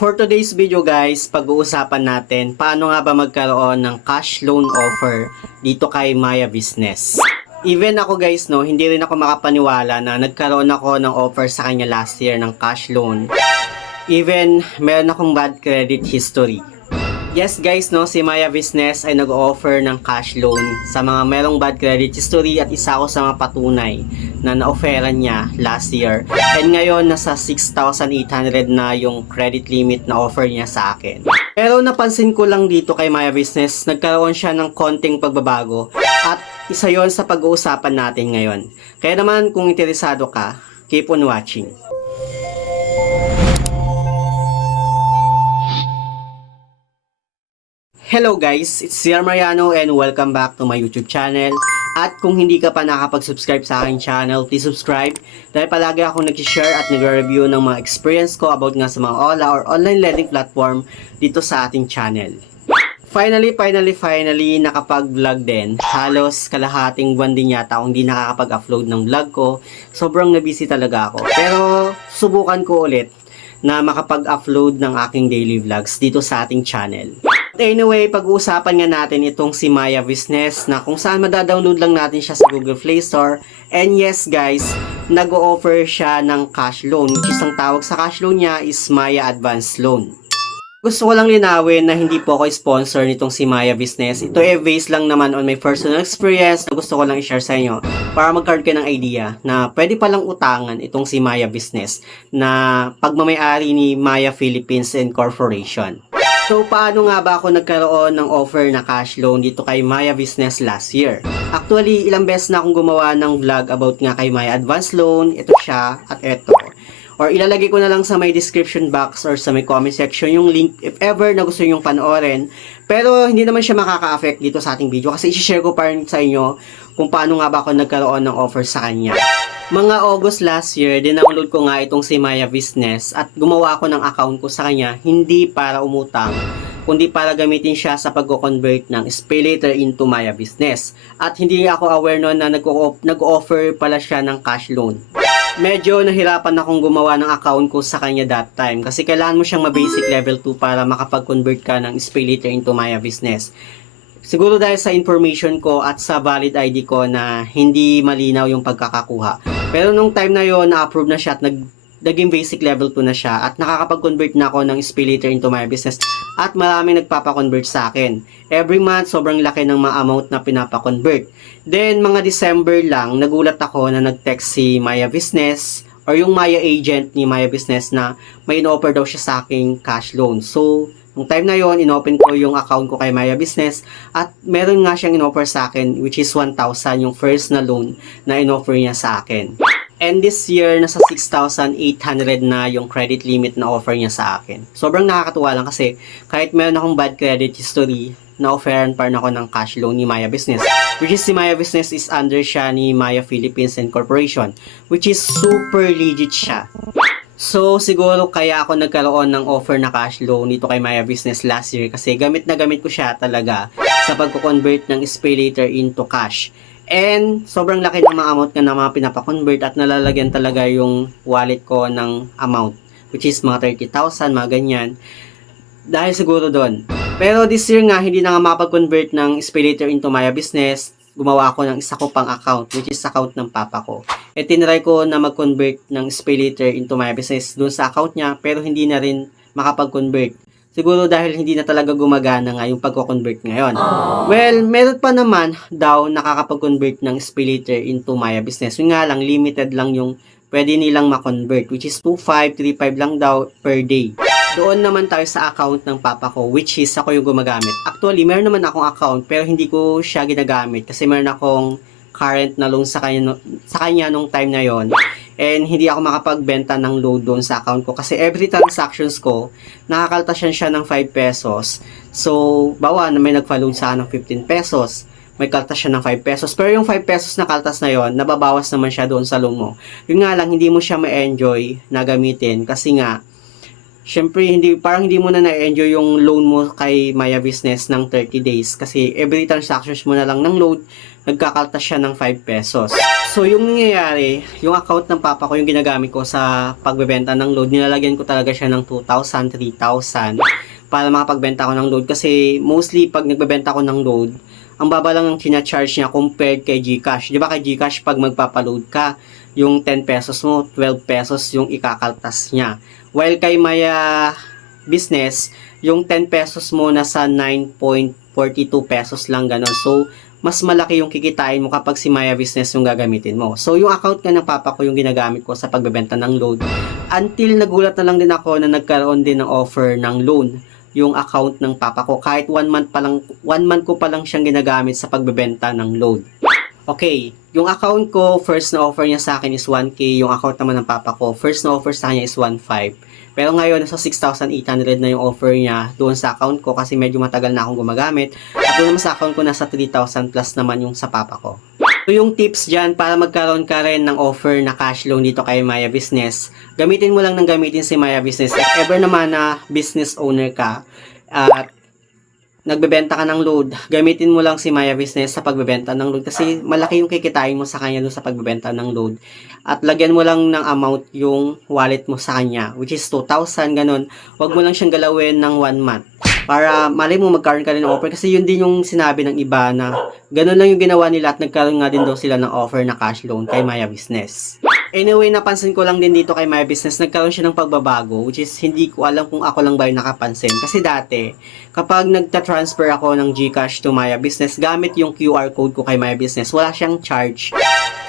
For today's video guys, pag-uusapan natin paano nga ba magkaroon ng cash loan offer dito kay Maya Business. Even ako guys hindi rin ako makapaniwala na nagkaroon ako ng offer sa kanya last year ng cash loan. Even meron akong bad credit history. Yes guys si Maya Business ay nag-offer ng cash loan sa mga merong bad credit history at isa ako sa mga patunay na na-offeran niya last year. And ngayon nasa 6,800 na yung credit limit na offer niya sa akin. Pero napansin ko lang dito kay Maya Business, nagkaroon siya ng konting pagbabago at isa yon sa pag-uusapan natin ngayon. Kaya naman kung interesado ka, keep on watching. Hello guys, it's Sir Mariano and welcome back to my YouTube channel. At kung hindi ka pa nakapag-subscribe sa aking channel, please subscribe dahil palagi akong nag-share at nag-review ng mga experience ko about nga sa mga OLA or online lending platform dito sa ating channel. Finally, nakapag-vlog din. Halos kalahating buwan din yata akong hindi nakakapag-upload ng vlog ko. Sobrang na-busy talaga ako. Pero subukan ko ulit na makapag-upload ng aking daily vlogs dito sa ating channel. Anyway, pag-uusapan nga natin itong si Maya Business na kung saan madadownload lang natin siya sa Google Play Store. And yes guys, nag-o-offer siya ng cash loan, which is ang tawag sa cash loan niya is Maya Advance Loan. Gusto ko lang linawin na hindi po ako sponsor nitong si Maya Business. Ito based lang naman on my personal experience na gusto ko lang i-share sa inyo para magkaroon kayo ng idea na pwede palang utangan itong si Maya Business na pagmamayari ni Maya Philippines Incorporation. So, paano nga ba ako nagkaroon ng offer na cash loan dito kay Maya Business last year? Actually, ilang beses na akong gumawa ng vlog about nga kay Maya Advance Loan. Ito siya at ito. Or ilalagay ko na lang sa may description box or sa may comment section yung link if ever na gusto nyong panoorin. Pero hindi naman siya makaka-affect dito sa ating video kasi i-share ko pa rin sa inyo kung paano nga ba ako nagkaroon ng offer sa kanya. Mga August last year, dinownload ko nga itong si Maya Business at gumawa ako ng account ko sa kanya hindi para umutang, kundi para gamitin siya sa pag-convert ng SpayLater into Maya Business. At hindi ako aware noon na nag-offer pala siya ng cash loan. Medyo nahirapan akong gumawa ng account ko sa kanya that time kasi kailangan mo siyang ma-basic level 2 para makapag-convert ka ng SpayLater into Maya Business. Siguro dahil sa information ko at sa valid ID ko na hindi malinaw yung pagkakakuha. Pero nung time na yon na-approve na siya at naging basic level 2 na siya at nakakapag-convert na ako ng SpayLater into Maya Business at maraming nagpapa-convert sa akin. Every month, sobrang laki ng mga amount na pinapa-convert. Then, mga December lang, nagulat ako na nag-text si Maya Business or yung Maya agent ni Maya Business na may in-offer daw siya sa aking cash loan. So, nung time na yon inopen ko yung account ko kay Maya Business at meron nga siyang in-offer sa akin which is 1,000 yung first na loan na in-offer niya sa akin. And this year, nasa 6,800 na yung credit limit na offer niya sa akin. Sobrang nakakatuwa lang kasi kahit meron akong bad credit history, na-offeran pa rin ako ng cash loan ni Maya Business. Which is si Maya Business is under siya ni Maya Philippines Incorporation. Which is super legit siya. So, siguro kaya ako nagkaroon ng offer na cash loan dito kay Maya Business last year kasi gamit na gamit ko siya talaga sa pagko-convert ng SpayLater into cash. And sobrang laki ng mga amount na mga pinapa-convert at nalalagyan talaga yung wallet ko ng amount which is mga 30,000, mga ganyan. Dahil siguro doon. Pero this year nga, hindi na nga makapag-convert ng SpayLater into Maya Business. Gumawa ako ng isa ko pang account which is account ng papa ko. E tinry ko na mag-convert ng SpayLater into Maya Business doon sa account niya pero hindi na rin makapag-convert. Siguro dahil hindi na talaga gumagana nga yung pagko-convert ngayon. Well, meron pa naman daw nakakapag-convert ng SpayLater into Maya Business. Yung nga lang, limited lang yung pwede nilang ma-convert which is 2,500, 3,500 lang daw per day. Doon naman tayo sa account ng papa ko which is ako yung gumagamit. Actually, meron naman akong account pero hindi ko siya ginagamit kasi meron akong current na loan sa kanya nung time na yon. And hindi ako makapagbenta ng load doon sa account ko kasi every transactions ko, nakakaltasan siya ng 5 pesos. So, bawa na may nagpa-load sa akin ng 15 pesos. May kaltas siya ng 5 pesos. Pero yung 5 pesos na kaltas na yon, nababawas naman siya doon sa loan mo. Yun nga lang, hindi mo siya ma-enjoy na gamitin kasi nga, syempre parang hindi mo na na-enjoy yung loan mo kay Maya Business ng 30 days kasi every transactions mo na lang ng load, nagkakaltas siya ng 5 pesos. So yung nangyayari, yung account ng papa ko yung ginagamit ko sa pagbebenta ng load, nilalagyan ko talaga siya ng 2,000, 3,000 para makapagbenta ko ng load kasi mostly pag nagbebenta ko ng load, ang baba lang ang tina-charge niya compared kay GCash. Di ba kay GCash pag magpapaload ka, yung 10 pesos mo, 12 pesos yung ikakaltas niya. While kay Maya Business, yung 10 pesos mo nasa 9.42 pesos lang ganon. So, mas malaki yung kikitain mo kapag si Maya Business yung gagamitin mo. So, yung account nga ng papa ko yung ginagamit ko sa pagbebenta ng load. Until nagulat na lang din ako na nagkaroon din ng offer ng loan yung account ng papa ko. Kahit 1 month ko pa lang siyang ginagamit sa pagbebenta ng load. Okay, yung account ko, first na offer niya sa akin is 1K. Yung account naman ng papa ko, first na offer sa kanya is 1.5. Pero ngayon, nasa 6,800 na yung offer niya doon sa account ko kasi medyo matagal na akong gumagamit. At doon naman sa account ko, nasa 3,000 plus naman yung sa papa ko. So, yung tips dyan, para magkaroon ka rin ng offer na cash loan dito kay Maya Business, gamitin mo lang ng gamitin si Maya Business. If ever naman na business owner ka, at nagbebenta ka ng load, gamitin mo lang si Maya Business sa pagbebenta ng load kasi malaki yung kikitain mo sa kanya doon sa pagbebenta ng load. At lagyan mo lang ng amount yung wallet mo sa kanya, which is 2,000, ganun. Huwag mo lang siyang galawin ng 1 month. Para mali mo magkaroon ka rin ng offer kasi yun din yung sinabi ng iba na ganun lang yung ginawa nila at nagkaroon nga din daw sila ng offer na cash loan kay Maya Business. Anyway, napansin ko lang din dito kay Maya Business, nagkaroon siya ng pagbabago, which is hindi ko alam kung ako lang ba yung nakapansin. Kasi dati, kapag nagta-transfer ako ng GCash to Maya Business, gamit yung QR code ko kay Maya Business, wala siyang charge.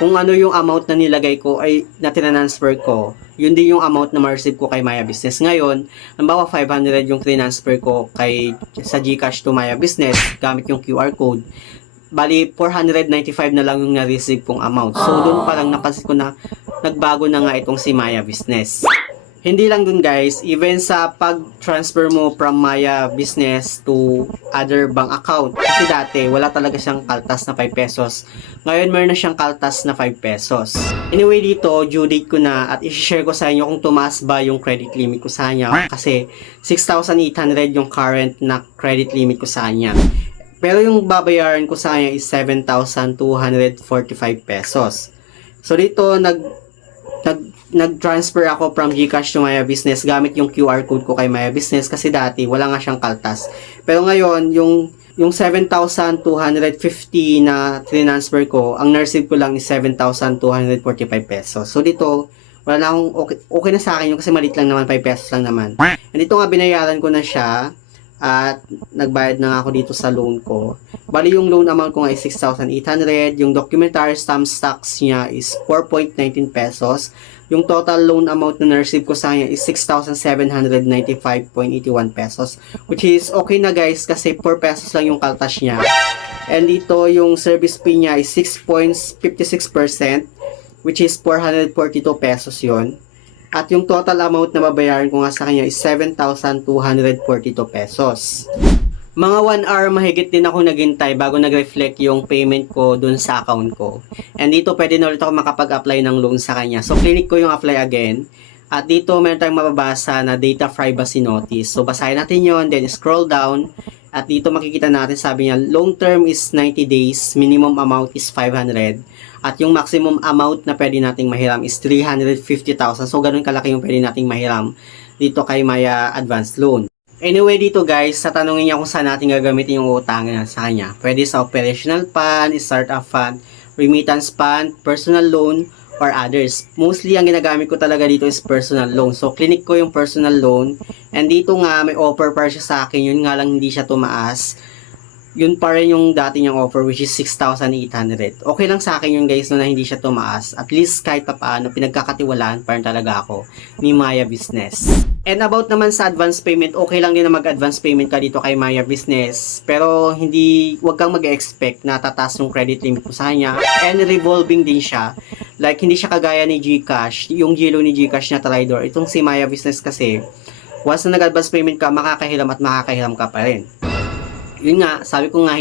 Kung ano yung amount na nilagay ko ay na tinransfer ko, yun din yung amount na ma-receive ko kay Maya Business. Ngayon, halimbawa 500 yung transfer ko sa GCash to Maya Business gamit yung QR code. Bali, 495 na lang yung na-receive kong amount. So, doon pa lang napansin ko na nagbago na nga itong si Maya Business. Hindi lang dun guys, even sa pag-transfer mo from Maya Business to other bank account. Kasi dati, wala talaga siyang kaltas na 5 pesos. Ngayon, meron na siyang kaltas na 5 pesos. Anyway, dito, due date ko na at i-share ko sa inyo kung tumaas ba yung credit limit ko sa kanya. Kasi, 6,800 yung current na credit limit ko sa kanya. Pero yung babayaran ko sa kanya is 7,245 pesos. So dito nag-transfer ako from GCash to Maya Business gamit yung QR code ko kay Maya Business kasi dati wala nga siyang kaltas. Pero ngayon yung 7,250 na transfer ko, ang na-receive ko lang is 7,245 pesos. So dito wala na akong okay na sa akin yung kasi maliit lang naman, 5 pesos lang naman. And dito nga binayaran ko na siya. At nagbayad na nga ako dito sa loan ko. Bali yung loan amount ko nga is 6,800. Yung documentary stamp tax niya is 4.19 pesos. Yung total loan amount na na-receive ko sa kanya is 6,795.81 pesos. Which is okay na guys kasi 4 pesos lang yung kaltas niya. And dito yung service fee niya is 6.56%, which is 442 pesos yon. At yung total amount na babayaran ko nga sa kanya is 7,242 pesos. Mga 1 hour mahigit din ako naghintay bago nag-reflect yung payment ko dun sa account ko. And dito pwede na ulit ako makapag-apply ng loan sa kanya. So clinic ko yung apply again. At dito meron tayong mababasa na data privacy notice. So basahin natin yon, then scroll down. At dito makikita natin sabi niya long term is 90 days, minimum amount is 500. At yung maximum amount na pwede nating mahiram is 350,000. So, ganun kalaki yung pwede nating mahiram dito kay Maya Advanced Loan. Anyway, dito guys, sa tanongin niya kung saan natin gagamitin yung utang sa kanya. Pwede sa operational fund, startup fund, remittance fund, personal loan, or others. Mostly, ang ginagamit ko talaga dito is personal loan. So, clinic ko yung personal loan. And dito nga, may offer pa siya sa akin. Yun nga lang hindi siya tumaas. Yun pa rin yung dati niyang offer, which is 6,800. Okay lang sa akin yun guys no, na hindi siya tumaas. At least kahit pa paano, pinagkakatiwalaan pa rin talaga ako ni Maya Business. And about naman sa advance payment, okay lang din na mag-advance payment ka dito kay Maya Business. Pero wag kang mag-expect na tataas yung credit limit mo sa kanya. And revolving din siya. Like, hindi siya kagaya ni GCash, yung Gilo ni GCash na Trydor. Itong si Maya Business kasi, once na nag-advance payment ka, makakahiram at makakahiram ka pa rin. yun nga, sabi ko nga,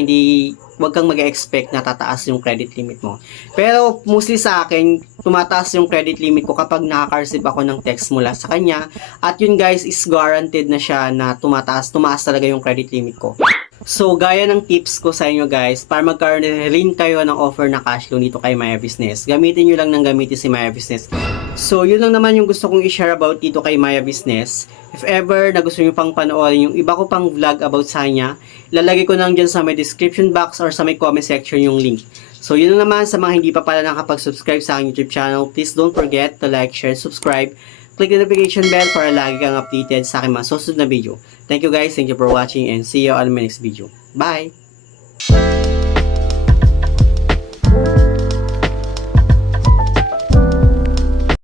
wag kang mag-expect na tataas yung credit limit mo. Pero mostly sa akin, tumataas yung credit limit ko kapag nakaka-receive ako ng text mula sa kanya. At yun guys, is guaranteed na siya na tumaas talaga yung credit limit ko. So, gaya ng tips ko sa inyo guys, para magkaroon rin kayo ng offer na cash loan dito kay Maya Business, gamitin nyo lang ng gamitin si Maya Business. So, yun lang naman yung gusto kong i-share about dito kay Maya Business. If ever na gusto nyo pang panoorin yung iba ko pang vlog about sa kanya, ilalagay ko lang dyan sa may description box or sa may comment section yung link. So, yun lang naman sa mga hindi pa pala nakapag-subscribe sa aking YouTube channel. Please don't forget to like, share, subscribe. Click the notification bell para lagi kang updated sa aking mga susunod na video. Thank you guys, thank you for watching, and see you on my next video. Bye!